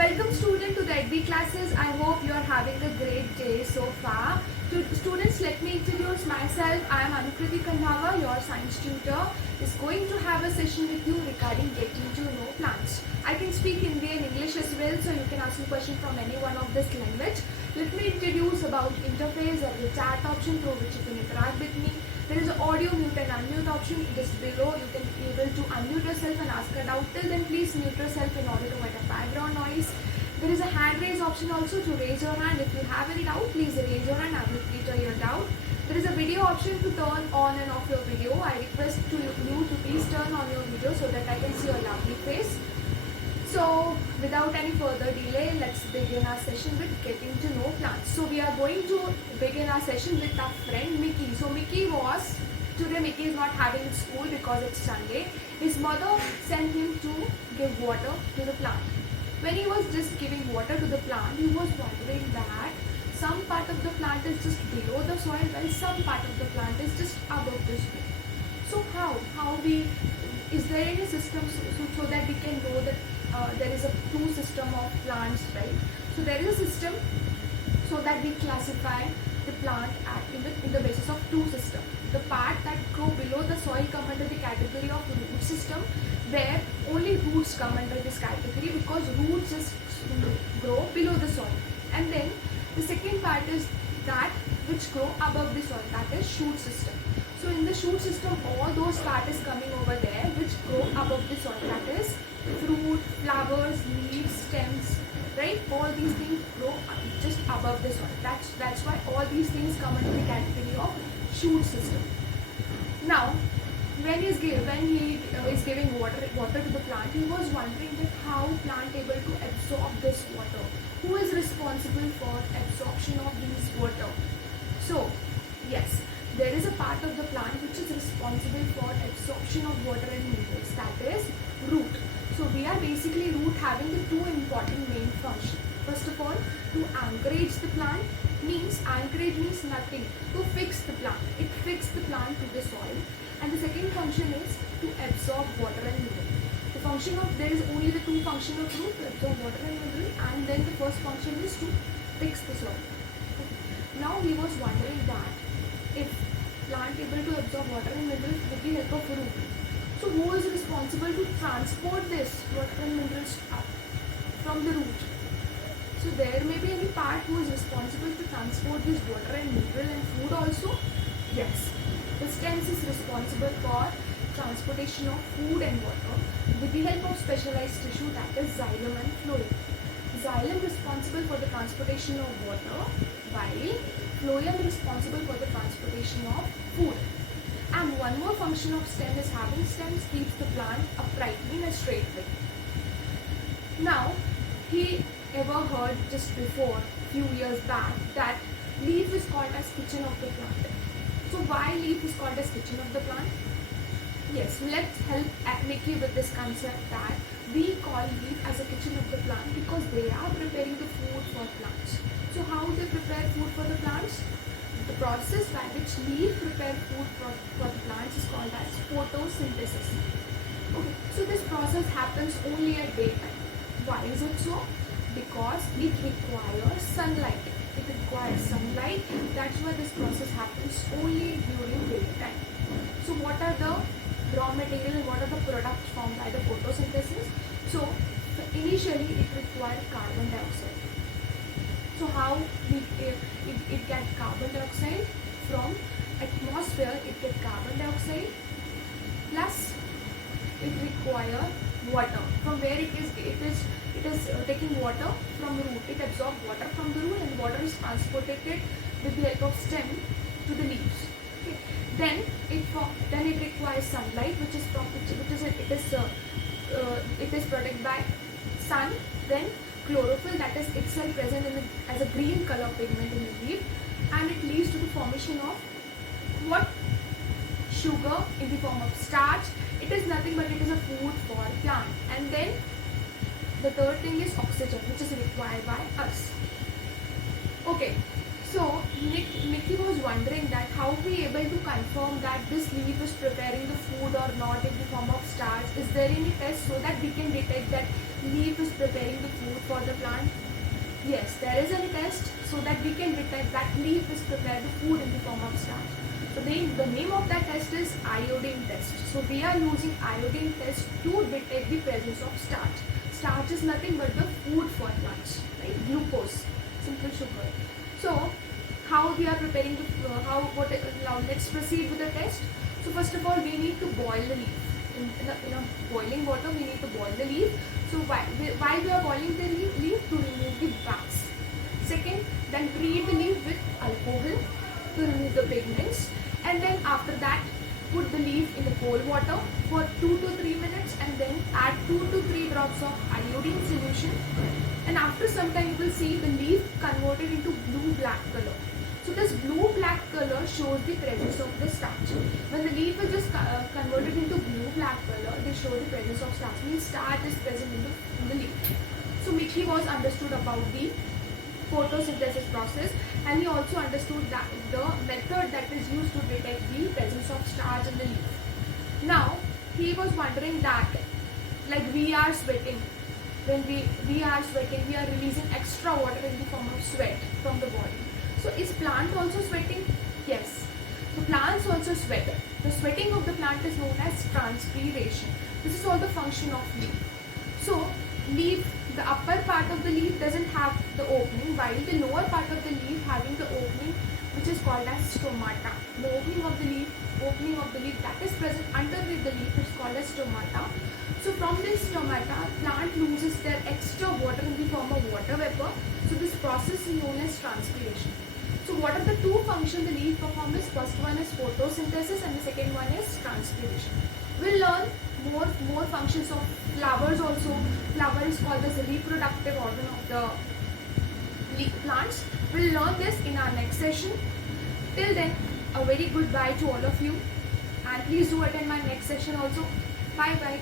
Welcome student to the EdB classes. I hope you are having a great day so far. Students, let me introduce myself. I am Anukriti Kandhava, your science tutor, is going to have a session with you regarding getting to know plants. I can speak Hindi and English as well, so you can ask me question from any one of this language. Let me introduce about interface. There is a chat option through which you can interact with me. There is an audio mute and unmute option. It is below. You can be able to unmute yourself and ask a doubt. Till then, please mute yourself in order to avoid a background noise. There is a hand raise option also to raise your hand. If you have any doubt, please raise your hand. I will clear your doubt. There is a video option to turn on and off your video. I request you to please turn on your video so that I can see your lovely face. So, without any further delay, let's begin our session with getting to know plants. So, we are going to begin our session with our friend Mickey. So, today Mickey is not having school because it's Sunday. His mother sent him to give water to the plant. When he was just giving water to the plant, he was wondering that some part of the plant is just below the soil while some part of the plant is just above the soil. So, is there any system so that we can know that there is a two system of plants, right? So there is a system so that we classify the plant in the basis of two systems. The part that grow below the soil come under the category of root system, where only roots come under this category because roots just grow below the soil. And then the second part is that which grow above the soil, that is shoot system. So in the shoot system, all those part is coming over there which grow above the soil, that is fruit, flowers, leaves, stems, right? All these things grow just above the soil. That's why all these things come under the category of shoot system. Now, when he is giving water to the plant, he was wondering that how plant able to absorb this water. Who is responsible for absorption of these water? So, yes, there is a part of the plant which is responsible for absorption of water and minerals, that is root. So we are basically root having the two important main functions. First of all, to anchorage the plant means nothing, to fix the plant. It fixes the plant to the soil. And the second function is to absorb water and mineral. There is only the two functions of root, to absorb water and mineral, and then the first function is to fix the soil. Now he was wondering that if plant able to absorb water and minerals with the help of root, so who is responsible to transport this water and minerals up from the root? So there may be any part who is responsible to transport this water and mineral and food also? Yes. The stems is responsible for transportation of food and water with the help of specialized tissue, that is xylem and phloem. Xylem responsible for the transportation of water while phloem responsible for the transportation of food. And one more function of stem is having stems keeps the plant upright in a straight way. Now, he ever heard just before, few years back, that leaf is called as kitchen of the plant. So why leaf is called as kitchen of the plant? Yes, let's help Mickey with this concept that we call leaf as a kitchen of the plant because they are preparing the food for plants. So how they prepare food for the plants? The process by which leaf prepare food for the plants is called as photosynthesis. Okay, so this process happens only at daytime. Why is it so? Because it requires sunlight. That's why this process happens only during daytime. So what are the raw material and what are the products formed by the photosynthesis? So initially it requires carbon dioxide. So how it gets carbon dioxide from atmosphere? It gets carbon dioxide plus it requires water. From where it is taking water from root. It absorbs water from the root and water is transported with the help of stem to the leaves. Okay. Then it requires sunlight, it is protected by sun. Then chlorophyll, that is itself present as a green color pigment in the leaf, and it leads to the formation of what? Sugar in the form of starch. It is nothing but it is a food for plant. And then the third thing is oxygen, which is required by us. Okay, so Mickey was wondering that how we able to confirm that this leaf is preparing the food or not in the form of starch. Is there any test so that we can detect that leaf is preparing the food for the plant? Yes, there is a test so that we can detect that leaf is prepared the food in the form of starch. So the name of that test is iodine test. So we are using iodine test to detect the presence of starch. Starch is nothing but the food for plants, right? Glucose, simple sugar. So how we are preparing the now let's proceed with the test. So first of all, we need to boil the leaf. In a boiling water, we need to boil the leaf. So while we are boiling the leaf to remove the wax. Second, then treat the leaf with alcohol to remove the pigments. And then after that, put the leaf in the cold water for 2 to 3 minutes and then add 2 to 3 drops of iodine solution. And after some time, you will see the leaf converted into blue-black color. So this blue-black color shows the presence of the starch. When the leaf is just converted into blue-black color, they show the presence of starch. Means starch is present in the leaf. So Michi was understood about the photosynthesis process, and he also understood that the method that is used to detect the presence of starch in the leaf. Now he was wondering that, like, we are sweating. When we are sweating, we are releasing extra water in the form of sweat from the body. So is plant also sweating? Yes. So plants also sweat. The sweating of the plant is known as transpiration. This is all the function of leaf. So leaf, the upper part of the leaf doesn't have the opening, while the lower part of the leaf having the opening, which is called as stomata. The opening of the leaf that is present underneath the leaf is called as stomata. So from this stomata, plant loses their extra water in the form of water vapor. So this process is known as transpiration. So what are the two functions the leaf performs? First one is photosynthesis and the second one is transpiration. We'll learn more functions of flowers also. Flower is called as the reproductive organ of the leaf plants. We'll learn this in our next session. Till then, a very goodbye to all of you, and please do attend my next session also. Bye bye.